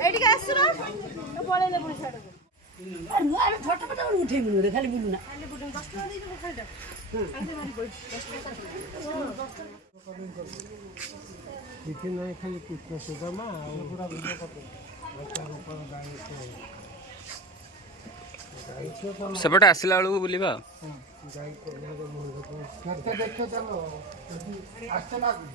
ଏଇଠିକି ଆସୁନ ପଳେଇଲେ ପୁଣି ଛାଡ ଛୋଟ ପଟ ଉଠେଇ ମିଳୁନି ଖାଲି ବୁଲୁନା ଖାଲି ବୁଲୁନି 10 ଟଙ୍କା ଦେଇଛୁ ଖାଲିଟା କିଛି ନାହିଁ ଖାଲି କୃଷ୍ଣ ସୁଦାମା ଆଉ ପୁରା ଭିଡ଼ିଓ କରିଦେବୁ ସେପଟେ ଆସିଲା ବେଳକୁ ବୁଲିବା ଗାଈ କେତେ ଦେଖ ଚାଲ ଆସ୍ତେ ଲାଗୁ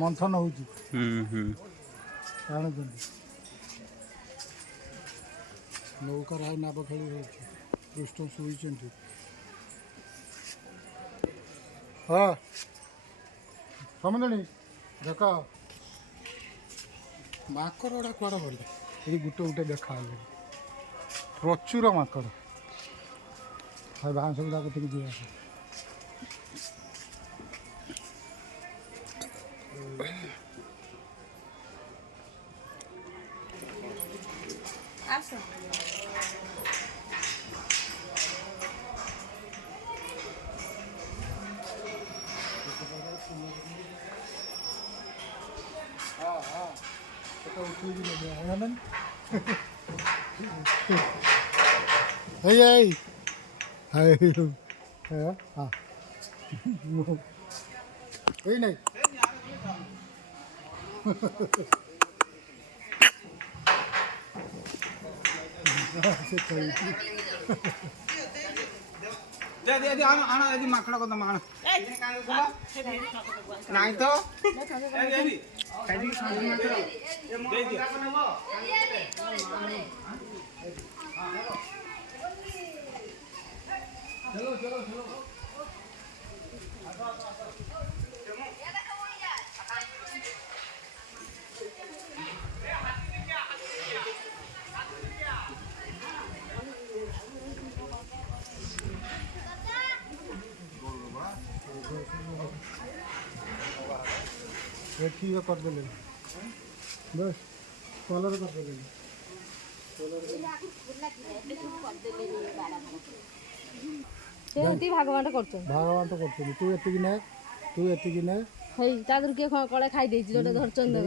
ମନ୍ଥନ ହେଉଛି ଜାଣୁଛନ୍ତି ନୌକା ରାୟ ନାବ ଖେଳି ହେଉଛି କୃଷ୍ଣ ଶୋଇଛନ୍ତି ହଁ ସମୁଦଣୀ ଦେଖ ମାଙ୍କଡ଼ ଗୁଡ଼ା କୁଆଡ଼େ ଗଲେ ଏଇ ଗୋଟେ ଗୋଟେ ଦେଖାହେଲେ ପ୍ରଚୁର ମାଙ୍କଡ଼ ଆଉ ବାଉଁଶ ଗୁଡ଼ାକ ଟିକେ ଯିବା ଆସ Hey, hey, hey, này. दे आना यदि माकड़ को दम आना नहीं तो चलो चलो चलो ठीक है कर देले बस कलर कर देले ସେମିତି ଭାଗବାଣ୍ଟ କରୁଛନ୍ତି ଭାଗବାଣ୍ଟ କରୁଛନ୍ତି ତୁ ଏତିକି ନେ ହେଇ ତା ଦେହରୁ କିଏ କଳେ ଖାଇ ଦେଇଛି ଯୋଉଟା ଧରିଛନ୍ତି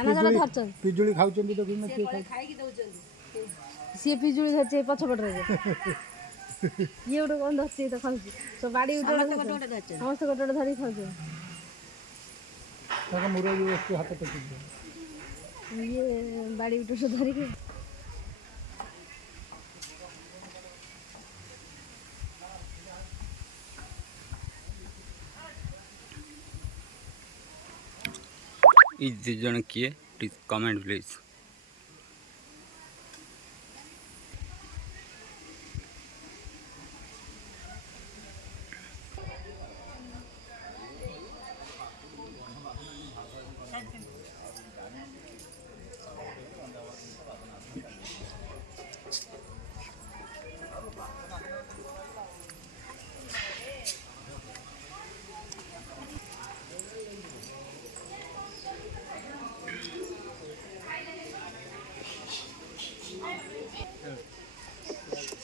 ଧରିଛନ୍ତି ପିଜୁଳି ଖାଉଛନ୍ତି ଦେଖୁନ କିଏ ଖାଇକି ଦଉଛନ୍ତି ସିଏ ପିଜୁଳି ଧରିଛି ପଛପଟରେ ଇଏ ଗୋଟେ କଣ ଧରିଛି ତ ଖାଉଛି ତ ବାଡ଼ି ସମସ୍ତେ ଗୋଟେ ଗୋଟେ ଧରିକି ଖାଉଛନ୍ତି ତାଙ୍କ ମୁରବି ବସ୍ତୁ ହାତ ଟେକି ଦିଅ। ଇଏ ବାଡ଼ି ଉଠୁ ଧରିକି इस ଦି ଜଣ କିଏ ପ୍ଲିଜ୍ କମେଣ୍ଟ ପ୍ଲିଜ୍।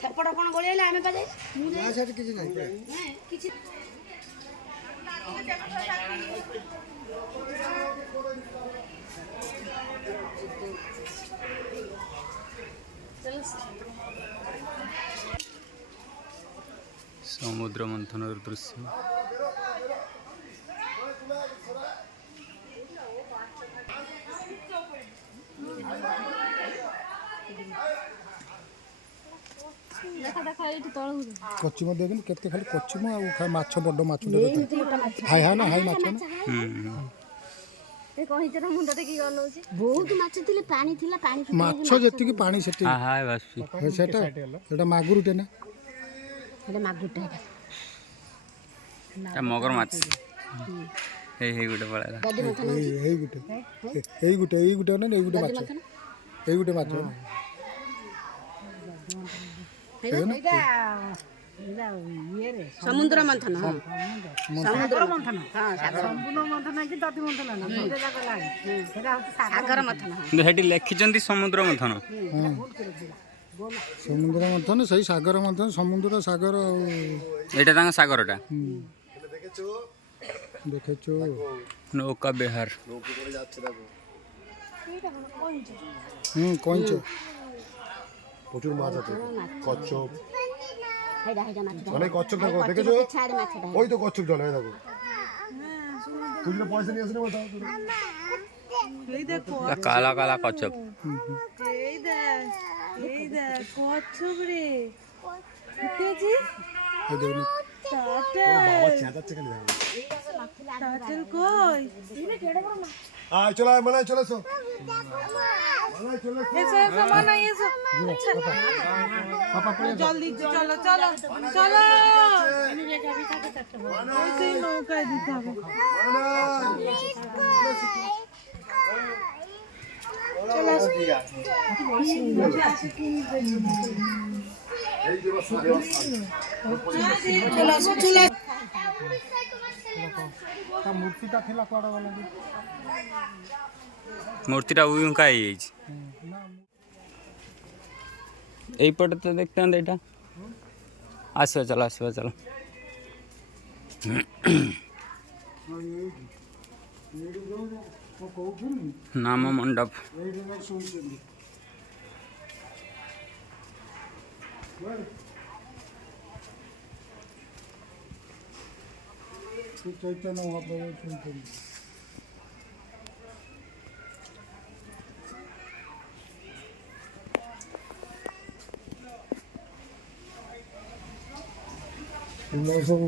ସେପଟ କ'ଣ ଗୋଳିଆଇଲେ ଆମେ ପା ଯାଇ ନା ସେଠି କିଛି ନାହିଁ। କିଛି ସମୁଦ୍ର ମନ୍ଥନର ଦୃଶ୍ୟ। କଚିମ ଦେଖନ୍ତୁ କେତେ ଖାଲି କଚିମ ଆଉ ମାଛ ବଡ଼ ମାଛ ହାଇ ହାଇ ନା ହାଇ ମାଛ ନା। ବହୁତ ମାଛ ଥିଲେ ପାଣି ଥିଲା ପାଣି ମାଛ ଯେତିକି ପାଣି ସେତିକି ହାय ବାସି ସେଟା ସେଟା ମାଗୁରଟେ ନା ମାଗୁରଟା ମଗର ମାଛ ହେଇ ଗୋଟେ ପଳେଇଲା। ଏଇ ଗୋଟେ ନା ଏଇ ଗୋଟେ ମାଛ ଏଇ ଗୋଟେ ମାଛ ନା। ସମୁଦ୍ର ମନ୍ଥନ ସମୁଦ୍ର ମନ୍ଥନ ସାଗର ମନ୍ଥନ କିନ୍ତୁ ସେଠି ଲେଖିଛନ୍ତି ସମୁଦ୍ର ମନ୍ଥନ। ସମୁଦ୍ର ମନ୍ଥନ ସେଇ ସାଗର ମନ୍ଥନ ସମୁଦ୍ର ସାଗର ଏଇଟା ତାଙ୍କ ସାଗରଟା। ଦେଖେଛୁ ନୌକା ବିହାର কইঞ্চ প্রচুর মাছ আছে কচ্ছপ অনেক কচ্ছপ দেখো দেখেছো ওই তো কচ্ছপ জল হয়ে দেখো তুই যদি পয়সা নিয়ে আসে না কালা কালা কচ্ছপ। বাবা চেঁচাচ্ছে কেন চলো মানে চলে এসো জলদি চলো চলো চলো নৌকায় দিতে হবে। মূর্তিটা ଥିଲା କୁଆଡ଼େ ଗଲା କି? ମୂର୍ତ୍ତିଟା ଉଙ୍କା ହେଇଯାଇଛି। এইপଟେ ତ ଦେଖିଥାନ୍ତେ ଏଇଟା। ଆସିବା ଚାଲ ଆସିବା ଚାଲ। ନାମ ମଣ୍ଡପ ଚୈତନ୍ୟ ମହାପ୍ରଭୁ ଶୁଣିଛନ୍ତି। ସବୁ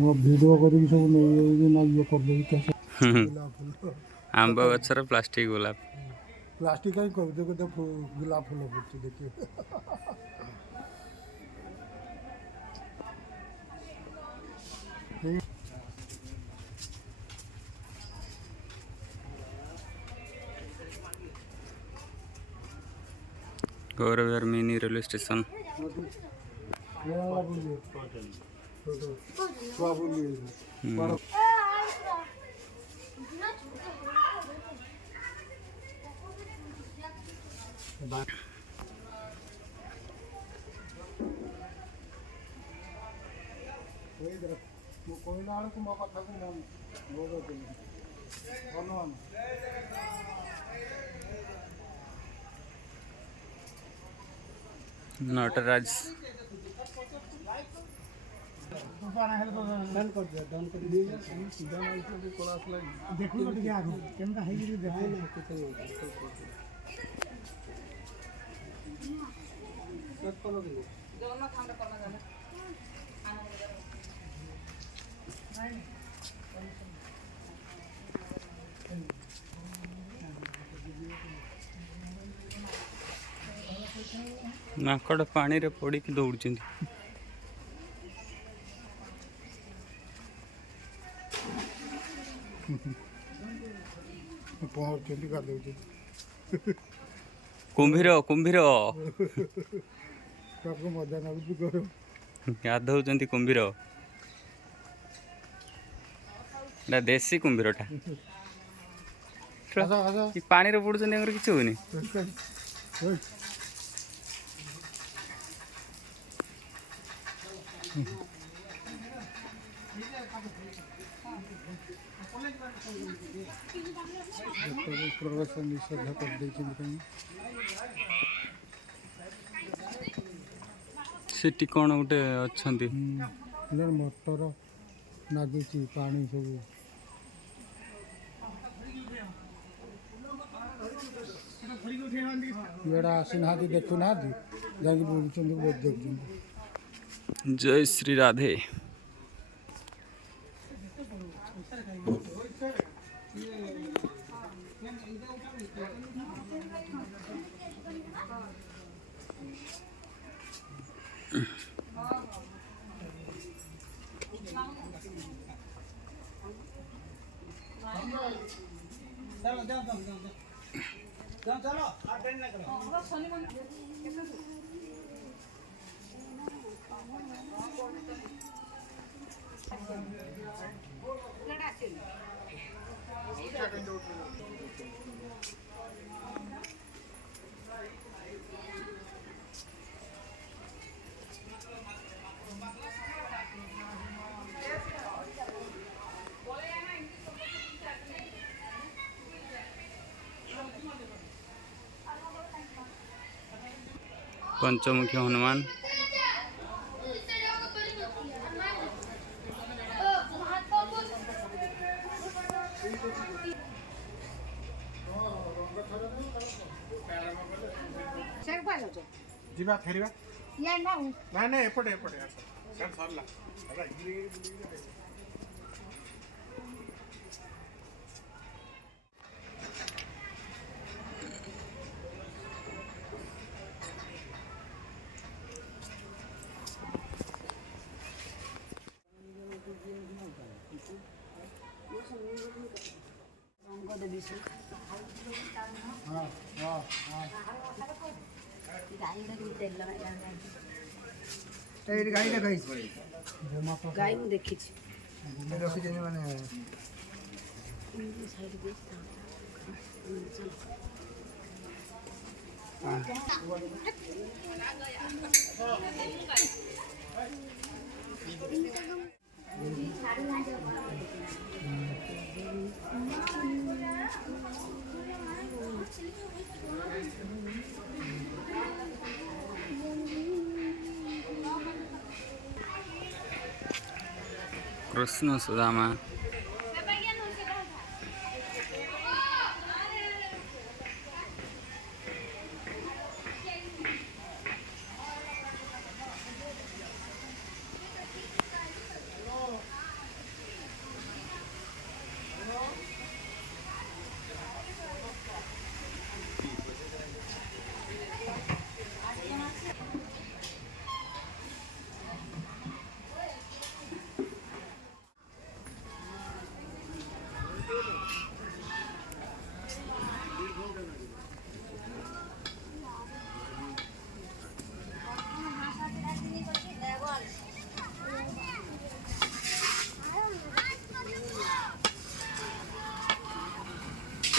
ମୋ ଭିଡ଼ିଓ କରିକି ସବୁ ନେଇଯାଇକି ନା ଇଏ କରିଦେବି ଚାଷ। ଆମ୍ବ ଗଛର ପ୍ଲାଷ୍ଟିକ ଗୋଲାପ। ପ୍ଲାଷ୍ଟିକ କାହିଁ କରୁଛ କେତେ ଗୋଲାପ ଫୁଲ ଫୁଟୁଛି ଦେଖିବ। गौरविहार मिनी रेलवे स्टेशन। କହିଲା ବେଳକୁ ମୋ କଥାକୁ ଅନୁମାନ नटराज ମାଙ୍କଡ଼ ପାଣିରେ ପଡ଼ିକି ଦୌଡ଼ୁଛନ୍ତି। ପହଁରୁଛନ୍ତି ଗାଧଉଛନ୍ତି। କୁମ୍ଭୀର କୁମ୍ଭୀର ତାକୁ ମଜା ଲାଗୁଛି ଗରମ। ଗାଧଉଛନ୍ତି କୁମ୍ଭୀର। ଏଟା ଦେଶୀ କୁମ୍ଭୀରଟା। କି ପାଣିରେ ପଡ଼ୁଛନ୍ତି ଆମର କିଛି ହଉନି। ପ୍ରବେଶ ନିଷେଧ କରିଦେଇଛନ୍ତି କାହିଁକି? ସେଠି କ'ଣ ଗୋଟେ ଅଛନ୍ତି। ମଟର ନାଗିଛି ପାଣି ସବୁ। ଇଆଡ଼େ ଆସିନାହାନ୍ତି ଦେଖୁନାହାନ୍ତି ଯାଇକି ବୁଲୁଛନ୍ତି ବହୁତ ଦେଖୁଛନ୍ତି। ଜୟ ଶ୍ରୀ ରାଧେ। पंचमुखी हनुमान। ଯିବା ଫେରିବା ନାଇଁ ନାଇଁ ଏପଟେ ଏପଟେ ଆସ ସରିଲା। ଗାଈ ମୁଁ ଦେଖିଛି। कृष्ण सुदामा।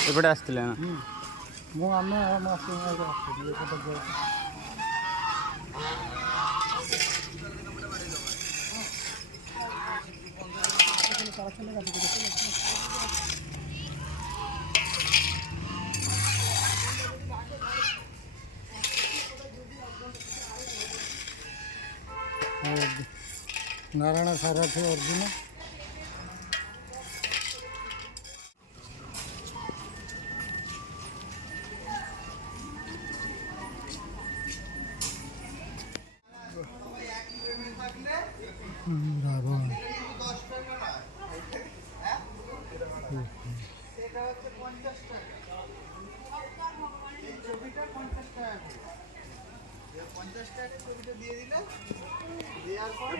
एपटे आसते ମୁଁ ଆମେ ଆସିଥିଲି নারায়ণ সারথি অর্জুন। রাবণ এটা হচ্ছে 50 টাকা। এই ছবিটা 50 টাকা করে। 50 টাকা ছবিটা দিয়ে দিলে দেওয়ার পর